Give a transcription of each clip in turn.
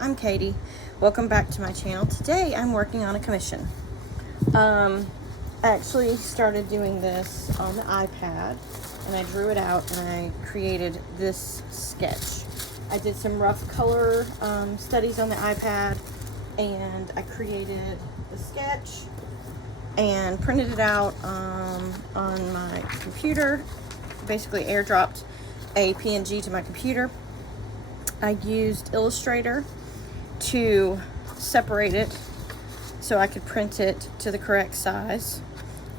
I'm Katie. Welcome back to my channel. Today I'm working on a commission. I actually started doing this on the iPad, and I drew it out and I created this sketch. I did some rough color studies on the iPad, and I created the sketch and printed it out on my computer. Basically airdropped a PNG to my computer. I used Illustrator to separate it so I could print it to the correct size.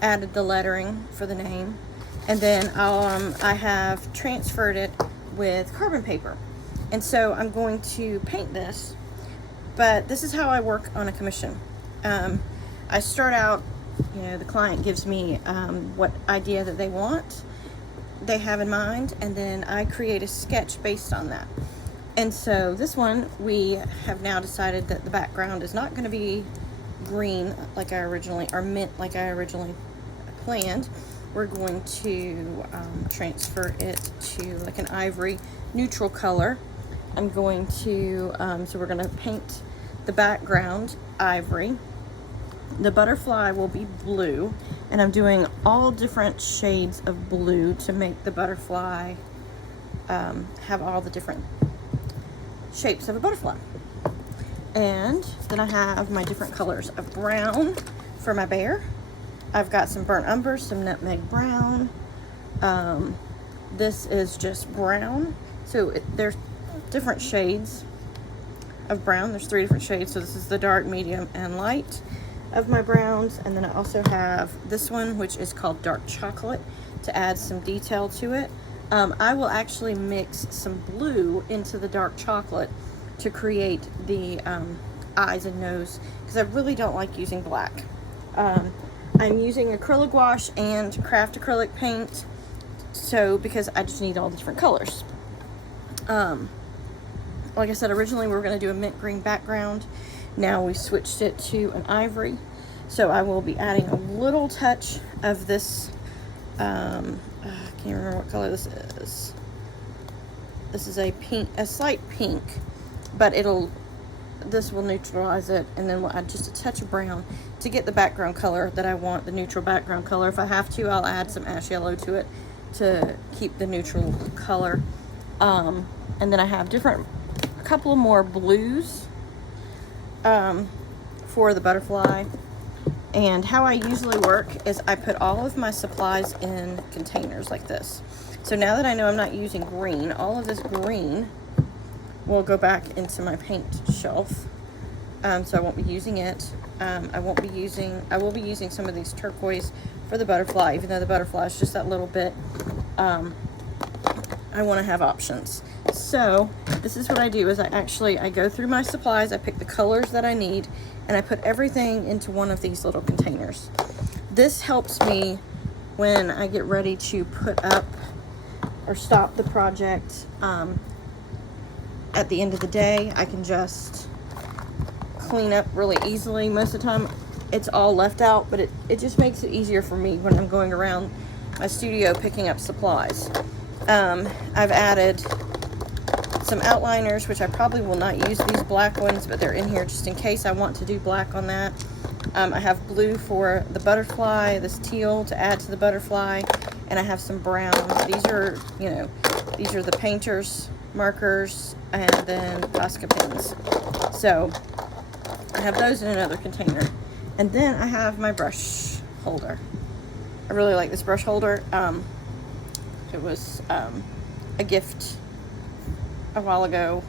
Added the lettering for the name, and then I have transferred it with carbon paper. And so I'm going to paint this, but this is how I work on a commission. I start out, the client gives me what idea that they have in mind, and then I create a sketch based on that. And so this one, we have now decided that the background is not going to be green like I originally, or mint like I originally planned. We're going to transfer it to like an ivory neutral color. I'm going to, so we're going to paint the background ivory. The butterfly will be blue, and I'm doing all different shades of blue to make the butterfly have all the different shapes of a butterfly. And then I have my different colors of brown for my bear. I've got some burnt umber, some nutmeg brown. This is just brown. So there's different shades of brown. There's 3 different shades. So this is the dark, medium, and light of my browns. And then I also have this one, which is called dark chocolate, to add some detail to it. I will actually mix some blue into the dark chocolate to create the eyes and nose, because I really don't like using black. I'm using acrylic wash and craft acrylic paint, because I just need all the different colors. Like I said, originally we were going to do a mint green background. Now we switched it to an ivory. So I will be adding a little touch of this, I can't remember what color this is. This is a pink, a slight pink, but this will neutralize it, and then we'll add just a touch of brown to get the background color that I want, the neutral background color. If I have to, I'll add some ash yellow to it to keep the neutral color. And then I have a couple of more blues for the butterfly. And how I usually work is I put all of my supplies in containers like this. So now that I know I'm not using green, all of this green will go back into my paint shelf. So I won't be using it. I will be using some of these turquoise for the butterfly, even though the butterfly is just that little bit. I want to have options. So this is what I do, is I go through my supplies, I pick the colors that I need, and I put everything into one of these little containers. This helps me when I get ready to put up or stop the project. At the end of the day, I can just clean up really easily. Most of the time it's all left out, but it just makes it easier for me when I'm going around my studio picking up supplies. I've added some outliners, which I probably will not use these black ones, but they're in here just in case I want to do black on that. I have blue for the butterfly, this teal to add to the butterfly, and I have some brown. These are the painter's markers, and then Posca pens. So I have those in another container. And then I have my brush holder. I really like this brush holder. It was a gift a while ago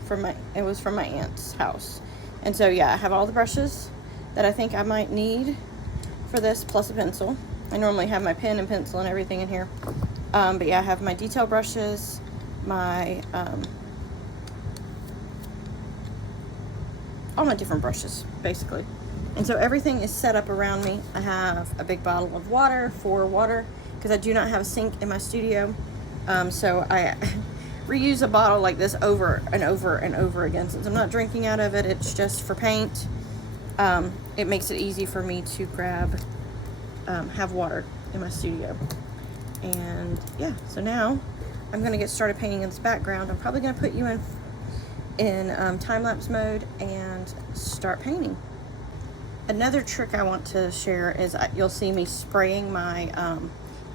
it was from my aunt's house. And so yeah, I have all the brushes that I think I might need for this, plus a pencil. I normally have my pen and pencil and everything in here. But yeah, I have my detail brushes, my all my different brushes, basically. And so everything is set up around me. I have a big bottle of water for water, because I do not have a sink in my studio. So I reuse a bottle like this over and over and over again. Since I'm not drinking out of it, it's just for paint. It makes it easy for me to grab, have water in my studio. And yeah, so now I'm gonna get started painting in this background. I'm probably gonna put you in time-lapse mode and start painting. Another trick I want to share is you'll see me spraying my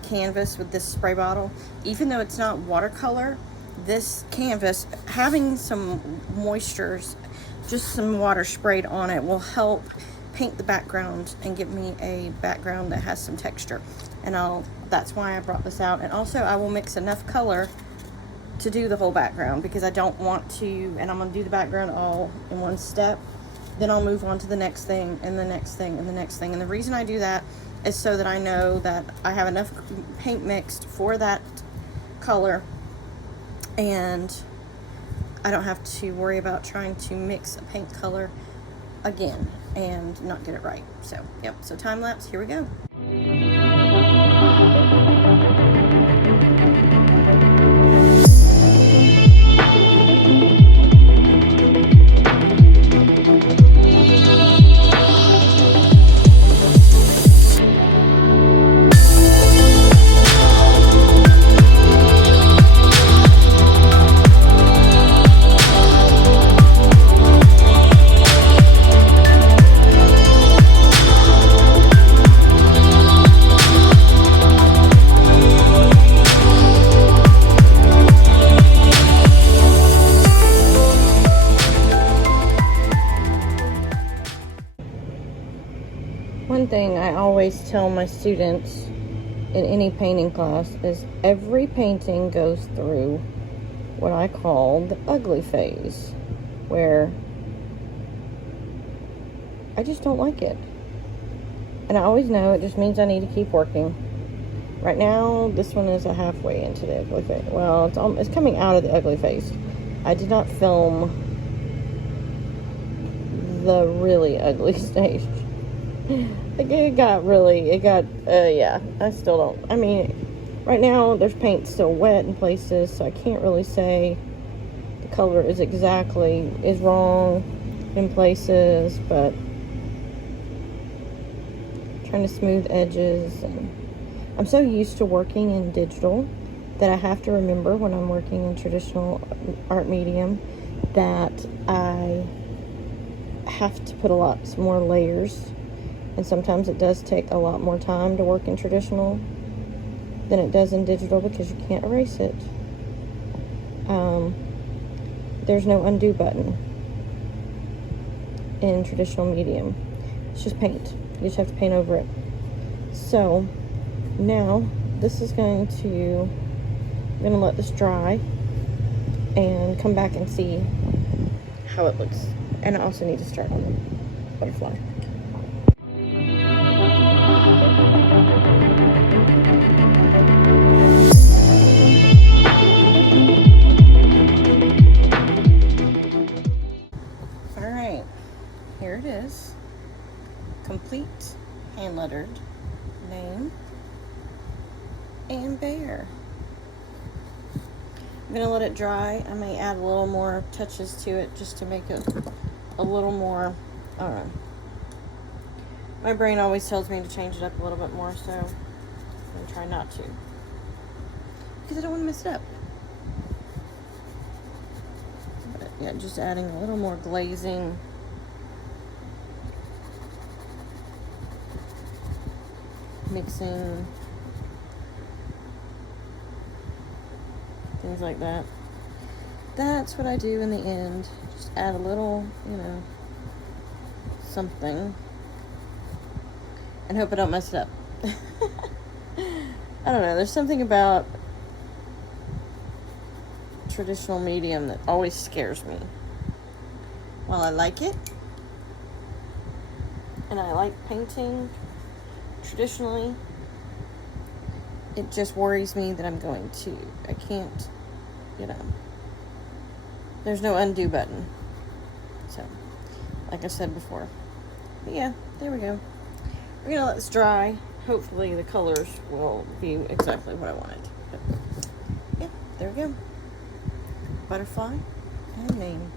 canvas with this spray bottle. Even though it's not watercolor, this canvas, having some moistures, just some water sprayed on it, will help paint the background and give me a background that has some texture. And that's why I brought this out. And also I will mix enough color to do the whole background, because I don't want to, and I'm going to do the background all in one step. Then I'll move on to the next thing and the next thing and the next thing. And the reason I do that is so that I know that I have enough paint mixed for that color, and I don't have to worry about trying to mix a paint color again and not get it right. So yep, so time lapse, here we go. One thing I always tell my students in any painting class is every painting goes through what I call the ugly phase, where I just don't like it. And I always know it just means I need to keep working. Right now, this one is a halfway into the ugly phase. Well, it's coming out of the ugly phase. I did not film the really ugly stage. Yeah, I still don't. I mean, right now there's paint still wet in places, so I can't really say the color is wrong in places, but trying to smooth edges. And I'm so used to working in digital that I have to remember when I'm working in traditional art medium that I have to put some more layers. And sometimes it does take a lot more time to work in traditional than it does in digital, because you can't erase it. There's no undo button in traditional medium. It's just paint. You just have to paint over it. So now this is I'm gonna let this dry and come back and see how it looks. And I also need to start on the butterfly. Alright, here it is. Complete hand lettered name and bear. I'm going to let it dry. I may add a little more touches to it just to make it a little more, I don't know. My brain always tells me to change it up a little bit more, so I'm going to try not to, because I don't want to mess it up. But yeah, just adding a little more glazing. Mixing. Things like that. That's what I do in the end. Just add a little, something. And hope I don't mess it up. I don't know. There's something about traditional medium that always scares me. While I like it, and I like painting traditionally, it just worries me that I can't, there's no undo button. So, like I said before. But yeah, there we go. We're going to let this dry. Hopefully the colors will be exactly what I wanted. But yeah, there we go. Butterfly and name.